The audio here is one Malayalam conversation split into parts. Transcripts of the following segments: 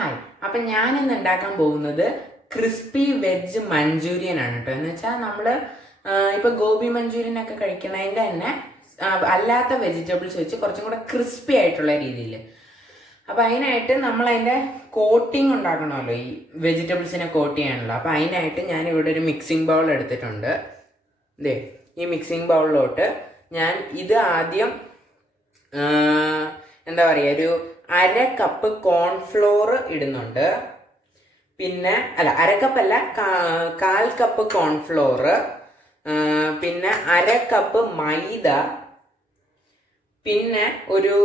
ഹായ്, അപ്പം ഞാനിന്ന് ഉണ്ടാക്കാൻ പോകുന്നത് ക്രിസ്പി വെജ് മഞ്ചൂരിയൻ ആണ് കേട്ടോ. എന്ന് വെച്ചാൽ നമ്മൾ ഇപ്പോൾ ഗോബി മഞ്ചൂരിയൻ ഒക്കെ കഴിക്കണതിൻ്റെ തന്നെ അല്ലാത്ത വെജിറ്റബിൾസ് വെച്ച് കുറച്ചും കൂടെ ക്രിസ്പി ആയിട്ടുള്ള രീതിയിൽ. അപ്പോൾ അതിനായിട്ട് നമ്മൾ അതിൻ്റെ കോട്ടിങ് ഉണ്ടാക്കണമല്ലോ, ഈ വെജിറ്റബിൾസിനെ കോട്ട് ചെയ്യാനുള്ള. അപ്പോൾ അതിനായിട്ട് ഞാൻ ഇവിടെ ഒരു മിക്സിംഗ് ബൗൾ എടുത്തിട്ടുണ്ട്. ഇതേ ഈ മിക്സിംഗ് ബൗളിലോട്ട് ഞാൻ ഇത് ആദ്യം എന്താ പറയുക, ഒരു 1/2 കപ്പ് കോൺഫ്ലോർ ഇടുന്നുണ്ട്. പിന്നെ അര കപ്പല്ല, 1/4 കപ്പ് കോൺഫ്ലോർ, പിന്നെ 1/2 കപ്പ് മൈദ, പിന്നെ ഒരു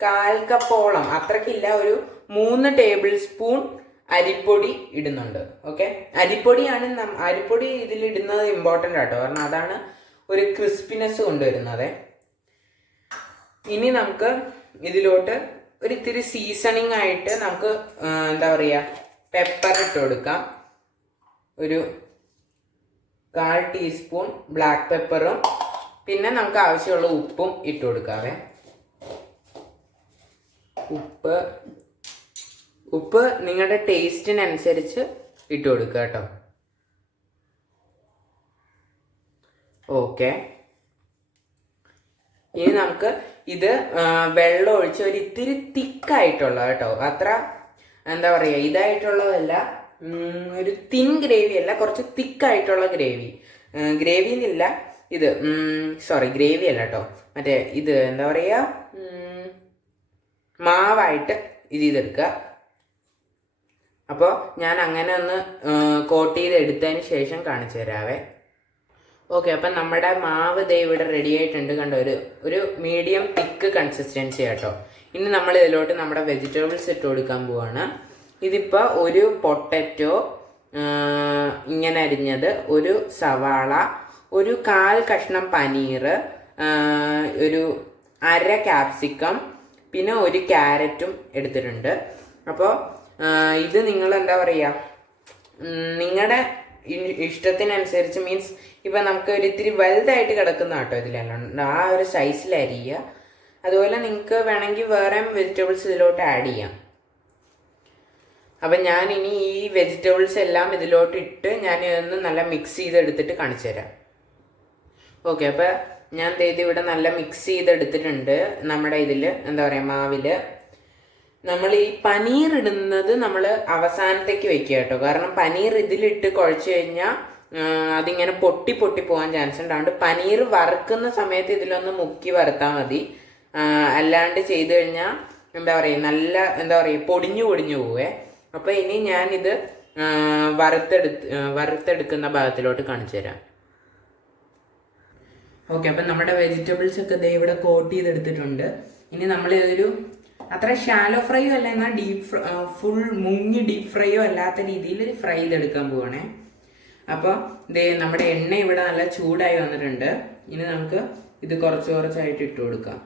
1/4 കപ്പോളം, അത്രക്കില്ല, ഒരു 3 ടേബിൾ സ്പൂൺ അരിപ്പൊടി ഇടുന്നുണ്ട്. ഓക്കെ, അരിപ്പൊടി ഇതിലിടുന്നത് ഇമ്പോർട്ടൻ്റ് ആട്ടോ, കാരണം അതാണ് ഒരു ക്രിസ്പിനെസ് കൊണ്ടുവരുന്നത്. ഇനി നമുക്ക് ഇതിലോട്ട് ഒരു ഇത്തിരി സീസണിങ് ആയിട്ട് നമുക്ക് എന്താ പറയുക, പെപ്പർ ഇട്ട് കൊടുക്കാം. ഒരു 1/4 ടീസ്പൂൺ ബ്ലാക്ക് പെപ്പറും, പിന്നെ നമുക്ക് ആവശ്യമുള്ള ഉപ്പും ഇട്ട് കൊടുക്കാവേ. ഉപ്പ് നിങ്ങളുടെ ടേസ്റ്റിനനുസരിച്ച് ഇട്ട് കൊടുക്കുക കേട്ടോ. ഓക്കെ, ഇനി നമുക്ക് ഇത് വെള്ളം ഒഴിച്ച് ഒരു ഇത്തിരി തിക്കായിട്ടുള്ള കേട്ടോ, അത്ര എന്താ പറയുക ഇതായിട്ടുള്ളതല്ല, ഒരു തിൻ ഗ്രേവി അല്ല, കുറച്ച് തിക്കായിട്ടുള്ള ഗ്രേവി എന്നില്ല ഇത്, ഗ്രേവി അല്ല കേട്ടോ, മറ്റേ ഇത് എന്താ പറയുക, മാവായിട്ട് ഇത് ചെയ്തെടുക്കുക. അപ്പോൾ ഞാൻ അങ്ങനെ ഒന്ന് കോട്ട് ചെയ്ത് എടുത്തതിന് ശേഷം കാണിച്ചു തരാവേ. ഓക്കെ, അപ്പം നമ്മുടെ മാവ് ദേ ഇവിടെ റെഡി ആയിട്ടുണ്ട്. കണ്ടോ, ഒരു മീഡിയം തിക്ക് കൺസിസ്റ്റൻസി കേട്ടോ. ഇനി നമ്മൾ ഇതിലോട്ട് നമ്മുടെ വെജിറ്റബിൾസ് ഇട്ട് കൊടുക്കാൻ പോവാണ്. ഇതിപ്പോൾ ഒരു പൊട്ടറ്റോ ഇങ്ങനെ അരിഞ്ഞത്, ഒരു സവാള, ഒരു 1/4 കഷ്ണം പനീർ, ഒരു 1/2 ക്യാപ്സിക്കം, പിന്നെ ഒരു ക്യാരറ്റും എടുത്തിട്ടുണ്ട്. അപ്പോൾ ഇത് നിങ്ങൾ എന്താ പറയുക, നിങ്ങളുടെ ഇഷ്ടത്തിനനുസരിച്ച്, മീൻസ് ഇപ്പം നമുക്ക് ഒരു ഇത്തിരി വലുതായിട്ട് കിടക്കുന്ന കേട്ടോ ഇതിലെല്ലാം, ആ ഒരു സൈസിലരിയുക. അതുപോലെ നിങ്ങൾക്ക് വേണമെങ്കിൽ വേറെ വെജിറ്റബിൾസ് ഇതിലോട്ട് ആഡ് ചെയ്യാം. അപ്പം ഞാനിനി ഈ വെജിറ്റബിൾസ് എല്ലാം ഇതിലോട്ട് ഇട്ട് ഞാൻ ഇതൊന്ന് നല്ല മിക്സ് ചെയ്തെടുത്തിട്ട് കാണിച്ചു തരാം. ഓക്കെ, അപ്പം ഞാൻ ഇവിടെ നല്ല മിക്സ് ചെയ്തെടുത്തിട്ടുണ്ട്. നമ്മുടെ ഇതിൽ എന്താ പറയുക, മാവിൽ നമ്മൾ ഈ പനീർ ഇടുന്നത് നമ്മൾ അവസാനത്തേക്ക് വെക്കുക കേട്ടോ, കാരണം പനീർ ഇതിലിട്ട് കുഴച്ച് കഴിഞ്ഞാൽ അതിങ്ങനെ പൊട്ടി പോകാൻ ചാൻസ് ഉണ്ട്. അതുകൊണ്ട് പനീർ വറുക്കുന്ന സമയത്ത് ഇതിലൊന്ന് മുക്കി വറുത്താൽ മതി. അല്ലാണ്ട് ചെയ്ത് കഴിഞ്ഞാൽ എന്താ പറയുക, എന്താ പറയുക, പൊടിഞ്ഞു പോവേ. അപ്പോൾ ഇനി ഞാനിത് വറുത്തെടുക്കുന്ന ഭാഗത്തിലോട്ട് കാണിച്ചു തരാം. ഓക്കെ, അപ്പം നമ്മുടെ വെജിറ്റബിൾസ് ഒക്കെ ദേ ഇവിടെ കോട്ട് ചെയ്തെടുത്തിട്ടുണ്ട്. ഇനി നമ്മൾ ഇതൊരു അത്ര ഷാലോ ഫ്രൈയോ അല്ല, എന്നാൽ ഫുൾ മുങ്ങി ഡീപ്പ് ഫ്രൈയോ അല്ലാത്ത രീതിയിൽ ഫ്രൈ ചെയ്തെടുക്കാൻ പോവാണേ. അപ്പോൾ ദേ നമ്മുടെ എണ്ണ ഇവിടെ നല്ല ചൂടായി വന്നിട്ടുണ്ട്. ഇനി നമുക്ക് ഇത് കുറച്ചായിട്ട് ഇട്ട് കൊടുക്കാം.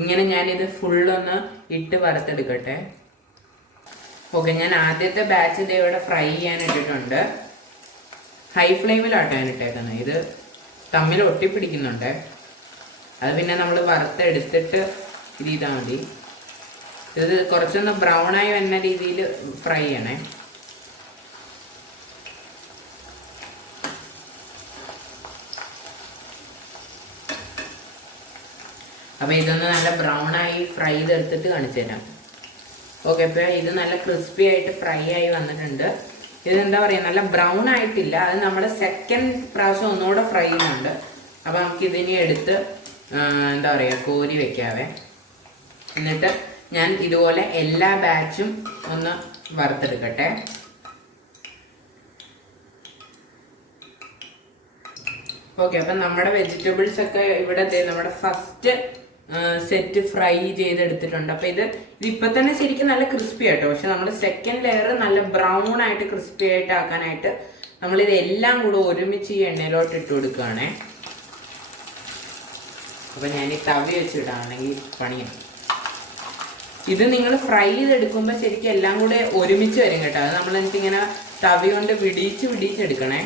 ഇങ്ങനെ ഞാനിത് ഫുള്ളൊന്ന് ഇട്ട് വറുത്തെടുക്കട്ടെ. ഓക്കെ, ഞാൻ ആദ്യത്തെ ബാച്ച് ഇത് ഇവിടെ ഫ്രൈ ചെയ്യാൻ ഇട്ടിട്ടുണ്ട്. ഹൈ ഫ്ലെയിമിലാട്ടോ ഞാൻ ഇട്ടേക്കുന്നത്. ഇത് തമ്മിൽ ഒട്ടിപ്പിടിക്കുന്നുണ്ട്. അത് പിന്നെ നമ്മൾ വറുത്തെടുത്തിട്ട് ഇത് ചെയ്താൽ മതി. ഇത് കുറച്ചൊന്ന് ബ്രൗണായി വരുന്ന രീതിയിൽ ഫ്രൈ ചെയ്യണേ. അപ്പോൾ ഇതൊന്ന് നല്ല ബ്രൗണായി ഫ്രൈ ചെയ്തെടുത്തിട്ട് കാണിച്ചു തരാം. ഓക്കെ, അപ്പോൾ ഇത് നല്ല ക്രിസ്പി ആയിട്ട് ഫ്രൈ ആയി വന്നിട്ടുണ്ട്. ഇതെന്താ പറയുക, നല്ല ബ്രൗൺ ആയിട്ടില്ല, അത് നമ്മൾ സെക്കൻഡ് പ്രാവശ്യം ഒന്നുകൂടെ ഫ്രൈ ചെയ്യുന്നുണ്ട്. അപ്പോൾ നമുക്കിതിനെ എടുത്ത് എന്താ പറയുക, കോരി വെക്കാവേ. എന്നിട്ട് ഞാൻ ഇതുപോലെ എല്ലാ ബാച്ചും ഒന്ന് വറുത്തെടുക്കട്ടെ. ഓക്കെ, അപ്പം നമ്മുടെ വെജിറ്റബിൾസ് ഒക്കെ ഇവിടെ നമ്മുടെ ഫസ്റ്റ് സെറ്റ് ഫ്രൈ ചെയ്തെടുത്തിട്ടുണ്ട്. അപ്പം ഇതിപ്പോൾ തന്നെ ശരിക്കും നല്ല ക്രിസ്പി ആയിട്ടോ. പക്ഷെ നമ്മൾ സെക്കൻഡ് ലെയർ നല്ല ബ്രൗൺ ആയിട്ട് ക്രിസ്പി ആയിട്ട് ആക്കാനായിട്ട് നമ്മളിത് എല്ലാം കൂടെ ഒരുമിച്ച് ഈ എണ്ണയിലോട്ട് ഇട്ട് കൊടുക്കുകയാണേ. അപ്പം ഞാൻ ഈ തവി വെച്ചിടാണെങ്കിൽ പണിയാണ്. ഇത് നിങ്ങൾ ഫ്രൈ ചെയ്തെടുക്കുമ്പോൾ ശരിക്കും എല്ലാം കൂടെ ഒരുമിച്ച് വരും കേട്ടോ. അത് നമ്മൾ എനിക്കിങ്ങനെ തവി കൊണ്ട് വിടിച്ചെടുക്കണേ.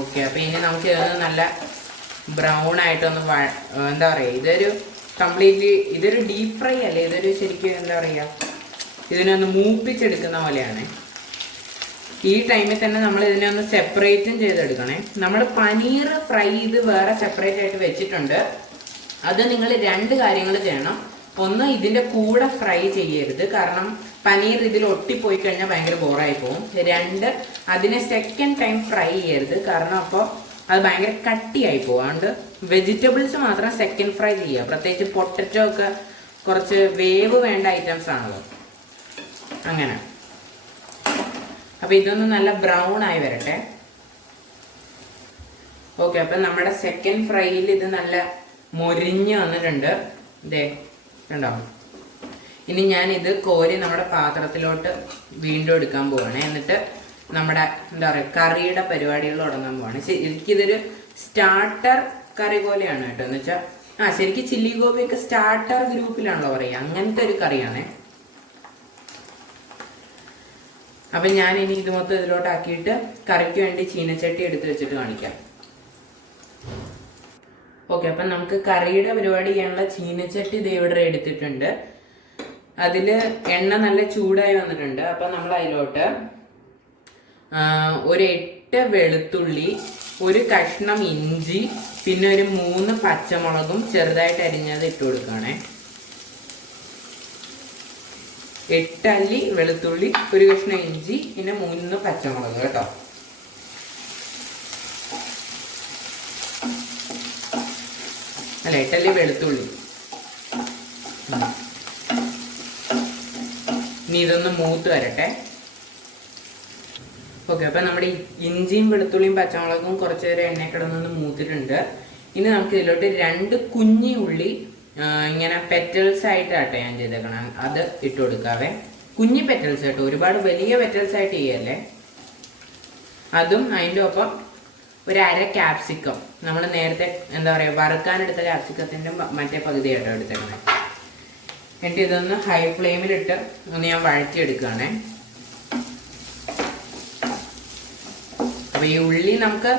ഓക്കെ, അപ്പോൾ ഇനി നമുക്ക് നല്ല ബ്രൗൺ ആയിട്ടൊന്ന് എന്താ പറയുക, ഇതൊരു ഡീപ്പ് ഫ്രൈ അല്ലേ, ഇതൊരു ശരിക്കും എന്താ പറയുക, ഇതിനൊന്ന് മൂപ്പിച്ചെടുക്കുന്ന പോലെയാണ്. ഈ ടൈമിൽ തന്നെ നമ്മൾ ഇതിനെ ഒന്ന് സെപ്പറേറ്റും ചെയ്തെടുക്കണേ. നമ്മൾ പനീർ ഫ്രൈ ചെയ്ത് വേറെ സെപ്പറേറ്റ് ആയിട്ട് വെച്ചിട്ടുണ്ട്. അത് നിങ്ങൾ 2 കാര്യങ്ങൾ ചെയ്യണം. ഒന്ന്, ഇതിൻ്റെ കൂടെ ഫ്രൈ ചെയ്യരുത്, കാരണം പനീർ ഇതിൽ ഒട്ടിപ്പോയി കഴിഞ്ഞാൽ ഭയങ്കര ബോറായി പോകും. 2, അതിനെ സെക്കൻഡ് ടൈം ഫ്രൈ ചെയ്യരുത്, കാരണം അപ്പോൾ അത് ഭയങ്കര കട്ടിയായി പോകും. അതുകൊണ്ട് വെജിറ്റബിൾസ് മാത്രം സെക്കൻഡ് ഫ്രൈ ചെയ്യുക. പ്രത്യേകിച്ച് പൊട്ടറ്റോ ഒക്കെ കുറച്ച് വേവ് വേണ്ട ഐറ്റംസ് ആണല്ലോ, അങ്ങനെ. അപ്പോൾ ഇതൊന്ന് നല്ല ബ്രൗൺ ആയി വരട്ടെ. ഓക്കെ, അപ്പം നമ്മുടെ സെക്കൻഡ് ഫ്രൈയിൽ ഇത് നല്ല മൊരിഞ്ഞ് വന്നിട്ടുണ്ട്. ഇതേ കണ്ടോ. ഇനി ഞാൻ ഇത് കോരി നമ്മുടെ പാത്രത്തിലോട്ട് വീണ്ടും എടുക്കാൻ പോവാണ്. എന്നിട്ട് നമ്മുടെ എന്താ പറയുക കറിയുടെ പരിപാടികൾ തുടങ്ങാൻ പോവാണ്. എനിക്കിതൊരു സ്റ്റാർട്ടർ കറി പോലെയാണ് കേട്ടോ. എന്ന് വെച്ചാൽ ശരിക്കും ചില്ലി ഗോപിയൊക്കെ സ്റ്റാർട്ടർ ഗ്രൂപ്പിലാണല്ലോ പറയുക, അങ്ങനത്തെ ഒരു കറിയാണ്. അപ്പം ഞാൻ ഇനി ഇത് മൊത്തം ഇതിലോട്ടാക്കിയിട്ട് കറിക്ക് വേണ്ടി ചീനച്ചട്ടി എടുത്ത് വെച്ചിട്ട് കാണിക്കാം. ഓക്കെ, അപ്പം നമുക്ക് കറിയുടെ പരിപാടി ചെയ്യാനുള്ള ചീനച്ചട്ടി ഇത് ഇവിടെ എടുത്തിട്ടുണ്ട്. അതിൽ എണ്ണ നല്ല ചൂടായി വന്നിട്ടുണ്ട്. അപ്പം നമ്മൾ അതിലോട്ട് ഒരു 8 വെളുത്തുള്ളി, ഒരു കഷ്ണം ഇഞ്ചി, പിന്നെ ഒരു 3 പച്ചമുളകും ചെറുതായിട്ട് അരിഞ്ഞത് ഇട്ട് കൊടുക്കുകയാണേ. 8 അല്ലി വെളുത്തുള്ളി, ഒരു കഷ്ണം ഇഞ്ചി, പിന്നെ 3 പച്ചമുളക് കേട്ടോ. അല്ല, 8 അല്ലി വെളുത്തുള്ളി. ഇനി ഇതൊന്ന് മൂത്ത് വരട്ടെ. ഓക്കെ, അപ്പം നമ്മുടെ ഇഞ്ചിയും വെളുത്തുള്ളിയും പച്ചമുളകും കുറച്ച് നേരം എണ്ണ കിടന്നൊന്ന് മൂത്തിട്ടുണ്ട്. ഇനി നമുക്ക് ഇതിലോട്ട് 2 കുഞ്ഞി ഉള്ളി ഇങ്ങനെ പെറ്റൽസ് ആയിട്ടാട്ടെ ഞാൻ ചെയ്തേക്കണം, അത് ഇട്ട് കൊടുക്കാവേ. കുഞ്ഞി പെറ്റൽസ് കേട്ടോ, ഒരുപാട് വലിയ പെറ്റൽസ് ആയിട്ട് ചെയ്യല്ലേ. അതും അതിൻ്റെ ഒപ്പം ഒരു 1/2 ക്യാപ്സിക്കം, നമ്മൾ നേരത്തെ എന്താ പറയുക വറുക്കാനെടുത്ത ക്യാപ്സിക്കത്തിൻ്റെ മറ്റേ പകുതി ആയിട്ടോ എടുത്തേക്കണേ. എന്നിട്ട് ഇതൊന്ന് ഹൈ ഫ്ലെയിമിലിട്ട് ഒന്ന് ഞാൻ വഴറ്റിയെടുക്കുകയാണേ. അപ്പോൾ ഈ ഉള്ളി നമുക്ക്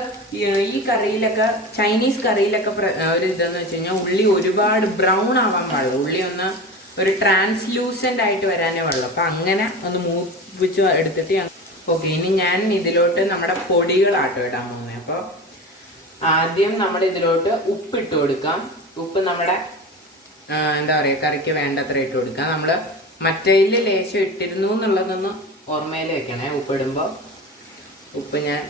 ഈ കറിയിലൊക്കെ, ചൈനീസ് കറിയിലൊക്കെ ഒരു ഇതെന്ന് വെച്ച് കഴിഞ്ഞാൽ ഉള്ളി ഒരുപാട് ബ്രൗൺ ആവാൻ പാടില്ല. ഉള്ളി ഒന്ന് ഒരു ട്രാൻസ്ലൂസൻ്റ് ആയിട്ട് വരാനേ പാടുള്ളൂ. അപ്പം അങ്ങനെ ഒന്ന് മൂപ്പിച്ച് എടുത്തിട്ട്. ഓക്കെ, ഇനി ഞാൻ ഇതിലോട്ട് നമ്മുടെ പൊടികളാട്ടോ ഇടാൻ പോകുന്നത്. അപ്പോൾ ആദ്യം നമ്മൾ ഇതിലോട്ട് ഉപ്പിട്ട് കൊടുക്കാം. ഉപ്പ് നമ്മുടെ എന്താ പറയുക കറിക്ക് വേണ്ടത്ര ഇട്ട് കൊടുക്കാം. നമ്മൾ മറ്റേതിൽ ലേശം ഇട്ടിരുന്നു എന്നുള്ളതൊന്ന് ഓർമ്മയിൽ വെക്കണേ. ഉപ്പിടുമ്പോൾ ഉപ്പ് ഞാൻ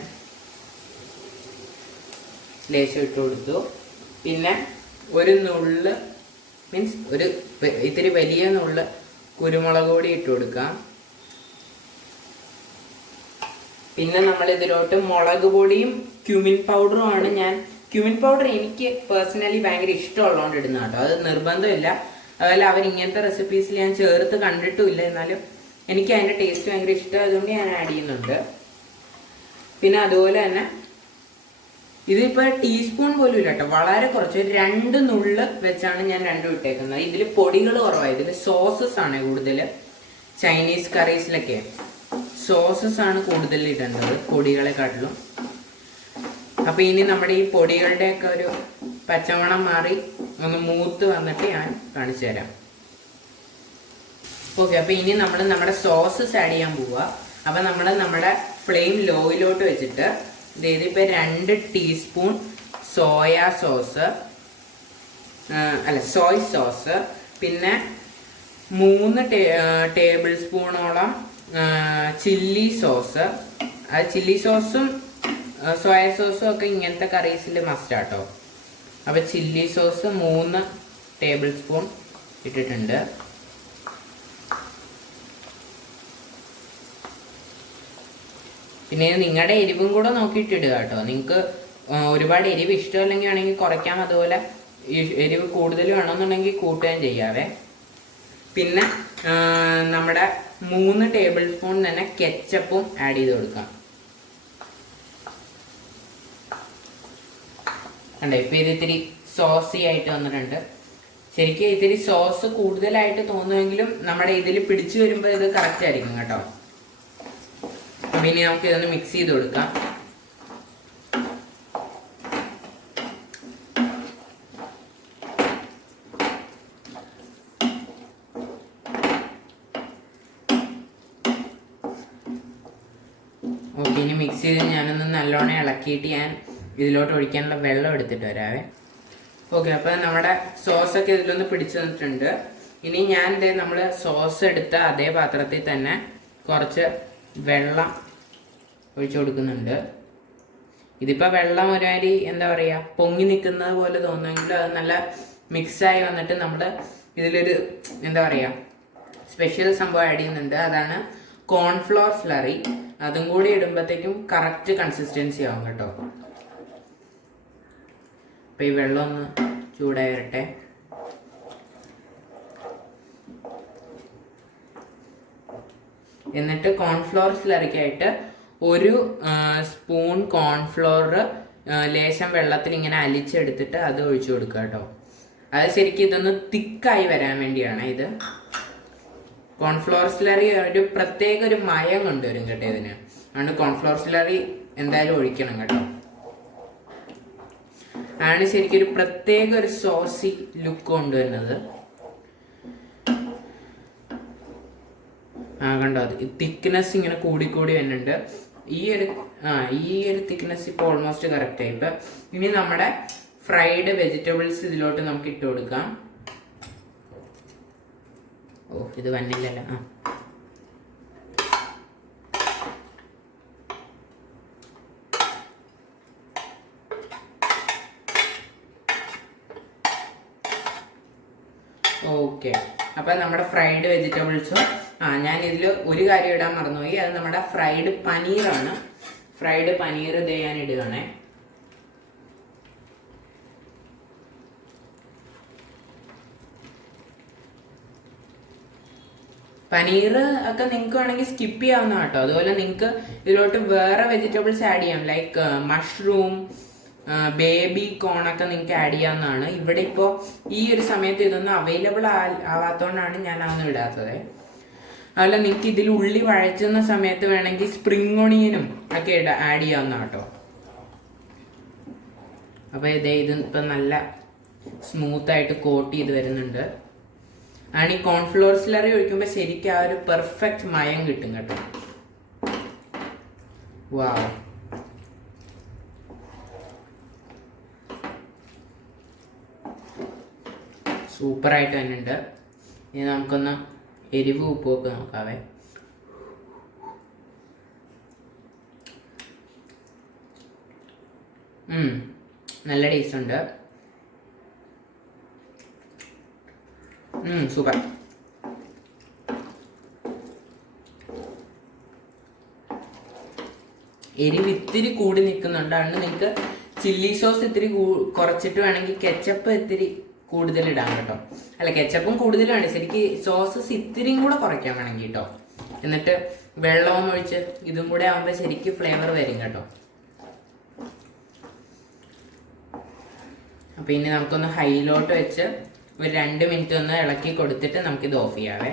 ലേശം ഇട്ട് കൊടുത്തു. പിന്നെ ഒരു നുള്ള് മീൻസ് ഒരു ഇത്തിരി വലിയ നുള്ള് കുരുമുളക് പൊടി ഇട്ട് കൊടുക്കാം. പിന്നെ നമ്മൾ ഇതിലോട്ട് മുളക് പൊടിയും ക്യുമിൻ പൗഡറും ആണ് ക്യുമിൻ പൗഡർ എനിക്ക് പേഴ്സണലി ഭയങ്കര ഇഷ്ടമുള്ളതുകൊണ്ട് ഇടുന്ന കേട്ടോ. അത് നിർബന്ധമില്ല. അതുപോലെ അവർ ഇങ്ങനത്തെ റെസിപ്പീസിൽ ഞാൻ ചേർത്ത് കണ്ടിട്ടുമില്ല, എന്നാലും എനിക്ക് അതിൻ്റെ ടേസ്റ്റ് ഭയങ്കര ഇഷ്ടമായതുകൊണ്ട് ഞാൻ ആഡ് ചെയ്യുന്നുണ്ട്. പിന്നെ അതുപോലെ തന്നെ ഇതിപ്പോൾ ടീസ്പൂൺ പോലും ഇല്ല കേട്ടോ, വളരെ കുറച്ച് 2 നുള്ള് വെച്ചാണ് ഞാൻ 2 ഇട്ടേക്കുന്നത്. ഇതിൽ പൊടികൾ കുറവാണ്, ഇതിൽ സോസസ് ആണ് കൂടുതൽ. ചൈനീസ് കറീസിലൊക്കെ സോസസ് ആണ് കൂടുതൽ ഇടേണ്ടത് പൊടികളെക്കാട്ടിലും. അപ്പോൾ ഇനി നമ്മുടെ ഈ പൊടികളുടെയൊക്കെ ഒരു പച്ചമണം മാറി ഒന്ന് മൂത്ത് വന്നിട്ട് ഞാൻ കാണിച്ചു തരാം. ഓക്കെ, അപ്പോൾ ഇനി നമ്മൾ നമ്മുടെ സോസസ് ആഡ് ചെയ്യാൻ പോവുക. അപ്പോൾ നമ്മൾ നമ്മുടെ ഫ്ലെയിം ലോയിലോട്ട് വെച്ചിട്ട് ഇതിപ്പോൾ 2 teaspoon soya sauce Soy sauce, പിന്നെ 3 ടേബിൾ സ്പൂണോളം ചില്ലി സോസ്. അത് ചില്ലി സോസും സോയ സോസും ഒക്കെ ഇങ്ങനത്തെ കറീസിൽ മസ്റ്റ് ആട്ടോ. അപ്പോൾ ചില്ലി സോസ് 3 ടേബിൾ സ്പൂൺ ഇട്ടിട്ടുണ്ട്. പിന്നെ നിങ്ങളുടെ എരിവും കൂടെ നോക്കിയിട്ട് ഇടുക കേട്ടോ. നിങ്ങൾക്ക് ഒരുപാട് എരിവ് ഇഷ്ടമല്ലെങ്കിൽ ആണെങ്കിൽ കുറയ്ക്കാം, അതുപോലെ എരിവ് കൂടുതൽ വേണമെന്നുണ്ടെങ്കിൽ കൂട്ടുകയും ചെയ്യാവേ. പിന്നെ നമ്മുടെ 3 ടേബിൾ സ്പൂൺ തന്നെ കെച്ചപ്പും ആഡ് ചെയ്ത് കൊടുക്കാം. കണ്ടോ, ഇപ്പം ഇത് ഇത്തിരി സോസി ആയിട്ട് വന്നിട്ടുണ്ട്. ശരിക്കും ഇത്തിരി സോസ് കൂടുതലായിട്ട് തോന്നുമെങ്കിലും നമ്മുടെ ഇതിൽ പിടിച്ചു വരുമ്പോൾ ഇത് കറക്റ്റ് ആയിരിക്കും കേട്ടോ. അപ്പം ഇനി നമുക്ക് ഇതൊന്ന് മിക്സ് ചെയ്ത് കൊടുക്കാം. ഓക്കെ, ഇനി മിക്സ് ചെയ്ത് ഞാനൊന്ന് നല്ലോണം ഇളക്കിയിട്ട് ഞാൻ ഇതിലോട്ട് ഒഴിക്കാനുള്ള വെള്ളം എടുത്തിട്ട് വരാവേ. ഓക്കെ, അപ്പം നമ്മുടെ സോസൊക്കെ ഇതിലൊന്ന് പിടിച്ചു തന്നിട്ടുണ്ട്. ഇനി ഞാൻ നമ്മൾ സോസ് എടുത്ത അതേ പാത്രത്തിൽ തന്നെ കുറച്ച് വെള്ളം ഒഴിച്ചു കൊടുക്കുന്നുണ്ട്. ഇതിപ്പോൾ വെള്ളം ഒരുമാതിരി എന്താ പറയുക പൊങ്ങി നിൽക്കുന്നത് പോലെ തോന്നുമെങ്കിൽ അത് നല്ല മിക്സായി വന്നിട്ട് നമ്മൾ ഇതിലൊരു എന്താ പറയുക സ്പെഷ്യൽ സംഭവം ആഡ് ചെയ്യുന്നുണ്ട്. അതാണ് കോൺഫ്ലോർ സ്ലറി. അതും കൂടി ഇടുമ്പോഴത്തേക്കും കറക്റ്റ് കൺസിസ്റ്റൻസി ആവും കേട്ടോ. അപ്പം ഈ വെള്ളം ഒന്ന് ചൂടായി വരട്ടെ. എന്നിട്ട് കോൺഫ്ലോർ സ്ലറിക്കായിട്ട് 1 സ്പൂൺ കോൺഫ്ലോർ ലേശം വെള്ളത്തിൽ ഇങ്ങനെ അലിച്ചെടുത്തിട്ട് അത് ഒഴിച്ചു കൊടുക്കുക കേട്ടോ. അത് ശരിക്കും ഇതൊന്ന് തിക്കായി വരാൻ വേണ്ടിയാണ്. ഇത് കോൺഫ്ലോർ സ്ലറി ഒരു പ്രത്യേക ഒരു മയം കൊണ്ടുവരും കേട്ടോ ഇതിന്. അതുകൊണ്ട് കോൺഫ്ലോർ സ്ലറി എന്തായാലും ഒഴിക്കണം കേട്ടോ. ആണ് ശരിക്കും ഒരു പ്രത്യേക ഒരു സോസി ലുക്ക് കൊണ്ടുവരുന്നത്. കണ്ടോ, തിക്നെസ് ഇങ്ങനെ കൂടിക്കൂടി വരുന്നുണ്ട്. ഈ ഒരു തിക്നെസ് ഇപ്പോൾ ഓൾമോസ്റ്റ് കറക്റ്റ് ആയി. ഇപ്പം ഇനി നമ്മുടെ ഫ്രൈഡ് വെജിറ്റബിൾസ് ഇതിലോട്ട് നമുക്ക് ഇട്ട് കൊടുക്കാം. ഓ, ഇത് വന്നില്ലല്ലോ. ഓക്കെ, അപ്പം നമ്മുടെ ഫ്രൈഡ് വെജിറ്റബിൾസും ഞാൻ ഇതിൽ ഒരു കാര്യം ഇടാൻ മറന്നുപോയി. അത് നമ്മുടെ ഫ്രൈഡ് പനീറാണ്. ഫ്രൈഡ് പനീർ ഇത് ഞാൻ ഇടുകയാണേ. പനീർ ഒക്കെ നിങ്ങൾക്ക് വേണമെങ്കിൽ സ്കിപ്പ് ചെയ്യാവുന്ന കേട്ടോ. അതുപോലെ നിങ്ങൾക്ക് ഇതിലോട്ട് വേറെ വെജിറ്റബിൾസ് ആഡ് ചെയ്യാം. ലൈക്ക് മഷ്റൂം, ബേബി കോണൊക്കെ നിങ്ങൾക്ക് ആഡ് ചെയ്യാവുന്നതാണ്. ഇവിടെ ഇപ്പോൾ ഈ ഒരു സമയത്ത് ഇതൊന്നും അവൈലബിൾ ആവാത്തതുകൊണ്ടാണ് ഞാൻ അതൊന്നും ഇടാത്തത്. അതുപോലെ നിങ്ങൾക്ക് ഇതിൽ ഉള്ളി വഴറ്റുന്ന സമയത്ത് വേണമെങ്കിൽ സ്പ്രിംഗ് ഓണിയനും ഒക്കെ ആഡ് ചെയ്യാവുന്ന കേട്ടോ. അപ്പോൾ ഇത് ഇപ്പം നല്ല സ്മൂത്തായിട്ട് കോട്ട് ചെയ്ത് വരുന്നുണ്ട്. ആണ് ഈ കോൺഫ്ലോർ സ്ലറി ഒഴിക്കുമ്പോൾ ശരിക്കും ആ ഒരു പെർഫെക്റ്റ് മയം കിട്ടും കേട്ടോ. വാവ്, സൂപ്പറായിട്ട് തന്നെ ഉണ്ട്. ഇനി നമുക്കൊന്ന് എരിവ് ഉപ്പൊക്കെ നോക്കാവേ. നല്ല ടേസ്റ്റ് ഉണ്ട്. സൂപ്പർ. എരിവ് ഇത്തിരി കൂടി നിൽക്കുന്നുണ്ട്. അതുകൊണ്ട് നിങ്ങൾക്ക് ചില്ലി സോസ് ഇത്തിരി കുറച്ചിട്ട് വേണമെങ്കിൽ കെച്ചപ്പ് ഇത്തിരി കൂടുതൽ ഇടാം കേട്ടോ. അല്ല, കെച്ചപ്പും കൂടുതൽ വേണ്ട. ശരിക്ക് സോസസ് ഇത്തിരിയും കൂടെ കുറയ്ക്കാൻ വേണമെങ്കിൽ കേട്ടോ. എന്നിട്ട് വെള്ളവും ഒഴിച്ച് ഇതും കൂടെ ആകുമ്പോൾ ശരിക്കും ഫ്ലേവർ വരും കേട്ടോ. അപ്പം ഇനി നമുക്കൊന്ന് ഹൈയിലോട്ട് വെച്ച് ഒരു 2 മിനിറ്റ് ഒന്ന് ഇളക്കി കൊടുത്തിട്ട് നമുക്കിത് ഓഫ് ചെയ്യാവേ.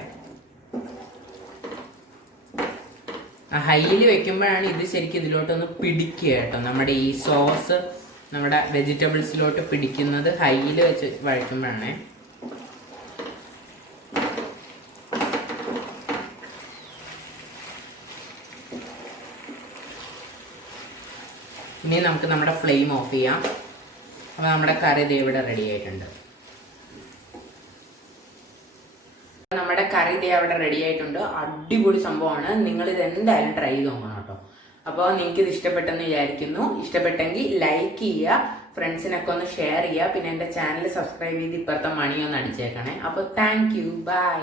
ഹൈയിൽ വെക്കുമ്പോഴാണ് ഇത് ശരിക്കും ഇതിലോട്ടൊന്ന് പിടിക്കുക കേട്ടോ. നമ്മുടെ ഈ സോസ് നമ്മുടെ വെജിറ്റബിൾസിലോട്ട് പിടിക്കുന്നത് ഹൈയിൽ വെച്ച് വഴക്കുമ്പോഴാണ്. ഇനി നമുക്ക് നമ്മുടെ ഫ്ലെയിം ഓഫ് ചെയ്യാം. അപ്പോൾ നമ്മുടെ കറി ഇവിടെ റെഡി ആയിട്ടുണ്ട്. നമ്മുടെ കറി അവിടെ റെഡി ആയിട്ടുണ്ട്. അടിപൊളി സംഭവമാണ്. നിങ്ങളിത് എന്തായാലും ട്രൈ ചെയ്ത് നോക്കണം കേട്ടോ. അപ്പോൾ നിങ്ങൾക്ക് ഇത് ഇഷ്ടപ്പെട്ടെന്ന് വിചാരിക്കുന്നു. ഇഷ്ടപ്പെട്ടെങ്കിൽ ലൈക്ക് ചെയ്യുക, ഫ്രണ്ട്സിനൊക്കെ ഒന്ന് ഷെയർ ചെയ്യുക. പിന്നെ എൻ്റെ ചാനൽ സബ്സ്ക്രൈബ് ചെയ്ത് ഇപ്പുറത്തെ മണി ഒന്ന് അടിച്ചേക്കണേ. അപ്പോൾ താങ്ക് യു, ബൈ.